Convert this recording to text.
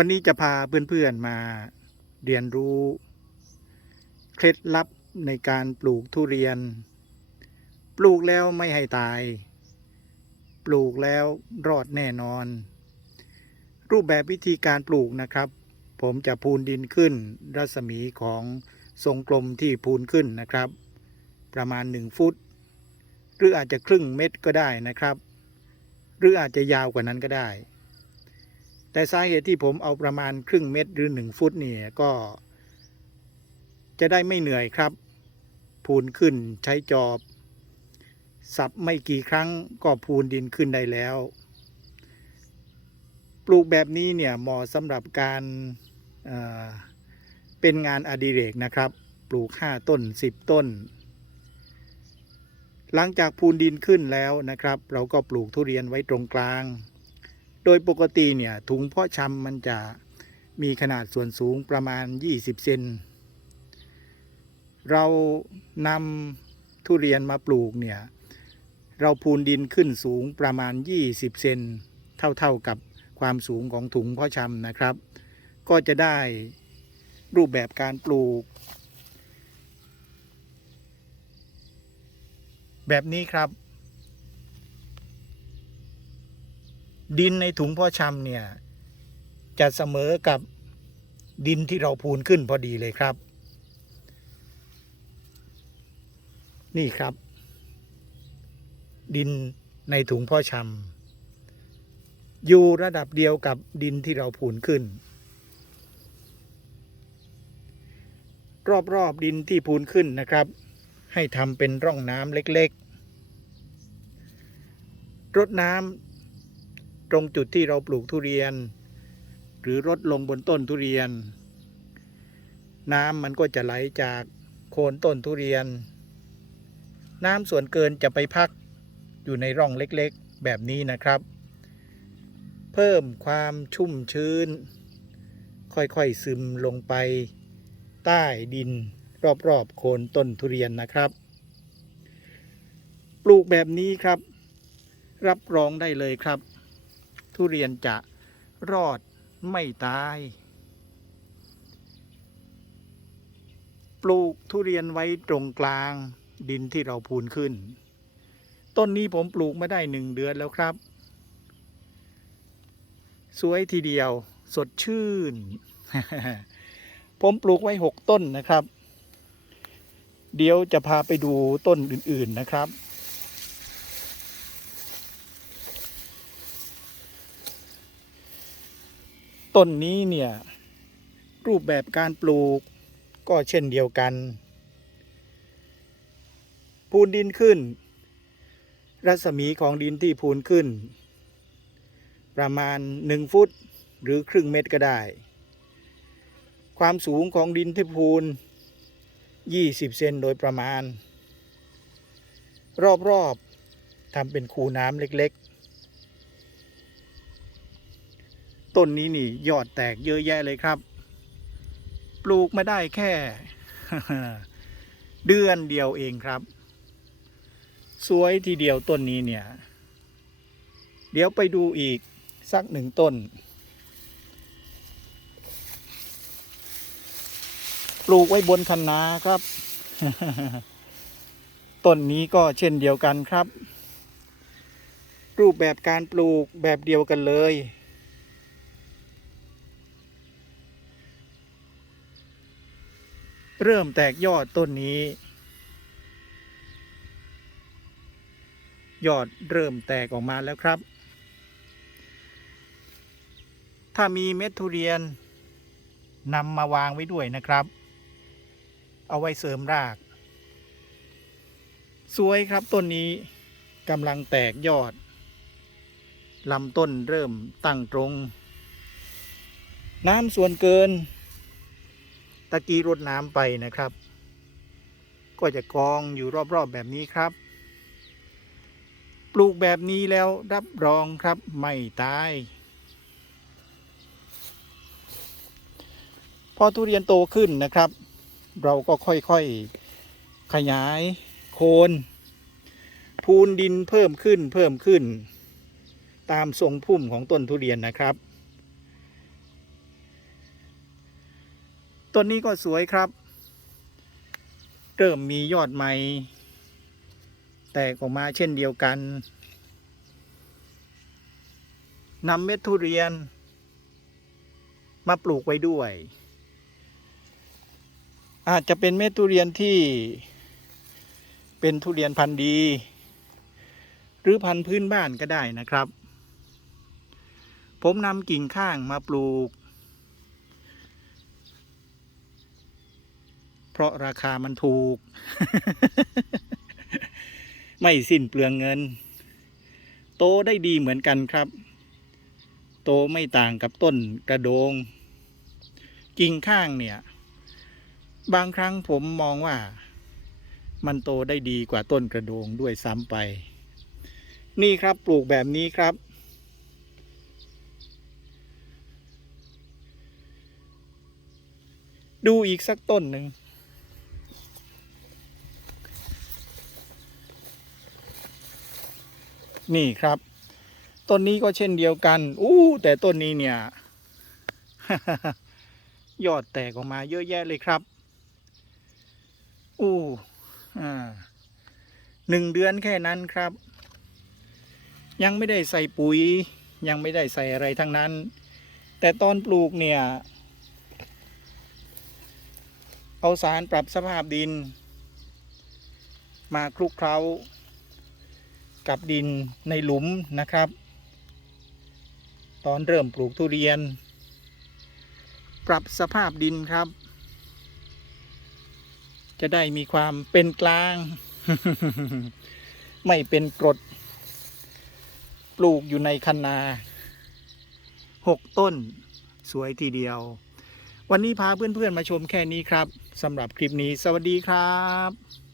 วันนี้จะพาเพื่อนๆมาเรียนรู้ เคล็ดลับในการปลูกทุเรียน ปลูกแล้วไม่ให้ตาย ปลูกแล้วรอดแน่นอน รูปแบบวิธีการปลูกนะครับ ผมจะพูนดินขึ้น รัศมีของทรงกลมที่พูนขึ้นนะครับ ประมาณ 1 ฟุต หรืออาจจะครึ่งเม็ดก็ได้นะครับ หรืออาจจะยาวกว่านั้นก็ได้ แต่สาเหตุที่ผมเอาประมาณครึ่งเม็ดหรือ 1 ฟุตเนี่ยก็ จะได้ไม่เหนื่อยครับ พูนขึ้นใช้จอบ สับไม่กี่ครั้งก็พูนดินขึ้นได้แล้ว ปลูกแบบนี้เนี่ยเหมาะสำหรับการเเป็นงานอดิเรกนะครับ ปลูก 5 ต้น 10 ต้น หลังจากพูนดินขึ้นแล้วนะครับ เราก็ปลูกทุเรียนไว้ตรงกลาง โดยปกติเนี่ยถุงเพาะชำมันจะมีขนาดส่วนสูงประมาณ 20 เซน เรานำทุเรียนมาปลูกเนี่ย เราพูนดินขึ้นสูงประมาณ 20 เซน เท่า ๆกับความสูงของถุงเพาะชำนะครับ ก็จะได้รูปแบบการปลูก แบบนี้ครับ ดินในถุงพาะชำเนี่ย จะเสมอกับดินที่เราพูนขึ้นพอดีเลยครับ นี่ครับ ดินในถุงพาะชำอยู่ระดับเดียวกับดินที่เราพูนขึ้น รอบๆดินที่พูนขึ้นนะครับ ให้ทำเป็นร่องน้ำเล็กๆรดน้ำ ตรงจุดที่เราปลูกทุเรียน หรือรดลงบนต้นทุเรียน น้ำมันก็จะไหลจากโคนต้นทุเรียน น้ำส่วนเกินจะไปพักอยู่ในร่องเล็กๆ แบบนี้นะครับ เพิ่มความชุ่มชื้น ค่อยๆซึมลงไป ใต้ดินรอบๆโคนต้นทุเรียนนะครับ ปลูกแบบนี้ครับ รับรองได้เลยครับ ทุเรียนจะรอดไม่ตาย ปลูกทุเรียนไว้ตรงกลางดินที่เราพูนขึ้น ต้นนี้ผมปลูกมาได้หนึ่งเดือนแล้วครับ สวยทีเดียวสดชื่น ผมปลูกไว้หกต้นนะครับ เดี๋ยวจะพาไปดูต้นอื่น ๆนะครับ ต้นนี้เนี่ย รูปแบบการปลูกก็เช่นเดียวกัน พูนดินขึ้น รัศมีของดินที่พูนขึ้น ประมาณ 1 ฟุตหรือครึ่งเมตรก็ได้ ความสูงของดินที่พูน 20 เซนโดยประมาณ รอบๆทำเป็นคูน้ำเล็กๆ ต้นนี้นี่ยอดแตกเยอะแยะเลยครับ ปลูกมาได้แค่ เดือนเดียวเองครับ สวยทีเดียวต้นนี้เนี่ย เดี๋ยวไปดูอีกสักหนึ่งต้น ปลูกไว้บนคันนาครับ ต้นนี้ก็เช่นเดียวกันครับ รูปแบบการปลูกแบบเดียวกันเลย เริ่มแตกยอดต้นนี้ ยอดเริ่มแตกออกมาแล้วครับ ถ้ามีเม็ดทุเรียนนำมาวางไว้ด้วยนะครับ เอาไว้เสริมราก สวยครับต้นนี้กำลังแตกยอดลำต้นเริ่มตั้งตรง น้ำส่วนเกิน ตะกี้รดน้ำไปนะครับ ก็จะกองอยู่รอบๆแบบนี้ครับ ปลูกแบบนี้แล้วรับรองครับไม่ตาย พอทุเรียนโตขึ้นนะครับ เราก็ค่อยๆขยายโคนพูนดินเพิ่มขึ้นเพิ่มขึ้น ตามทรงพุ่มของต้นทุเรียนนะครับ ต้นนี้ก็สวยครับ เริ่มมียอดใหม่ แตกออกมาเช่นเดียวกันนำเม็ดทุเรียน มาปลูกไว้ด้วย อาจจะเป็นเม็ดทุเรียนที่ เป็นทุเรียนพันธุ์ดี หรือพันธุ์พื้นบ้านก็ได้นะครับ ผมนำกิ่งข้างมาปลูก เพราะราคามันถูก ไม่สิ้นเปลืองเงิน โตได้ดีเหมือนกันครับ โตไม่ต่างกับต้นกระโดง กิ่งข้างเนี่ย บางครั้งผมมองว่า มันโตได้ดีกว่าต้นกระโดงด้วยซ้ำไป นี่ครับปลูกแบบนี้ครับดูอีกสักต้นหนึ่ง นี่ครับ ต้นนี้ก็เช่นเดียวกันอู้แต่ต้นนี้เนี่ยยอดแตกออกมาเยอะแยะเลยครับอู้อ่าหนึ่งเดือนแค่นั้นครับ ยังไม่ได้ใส่ปุ๋ย ยังไม่ได้ใส่อะไรทั้งนั้น แต่ตอนปลูกเนี่ย เอาสารปรับสภาพดิน มาคลุกเคล้า กับดินในหลุมนะครับ ตอนเริ่มปลูกทุเรียน ปรับสภาพดินครับ จะได้มีความเป็นกลาง ไม่เป็นกรด ปลูกอยู่ในคันนาหกต้นสวยทีเดียว วันนี้พาเพื่อนๆมาชมแค่นี้ครับสำหรับคลิปนี้ สวัสดีครับ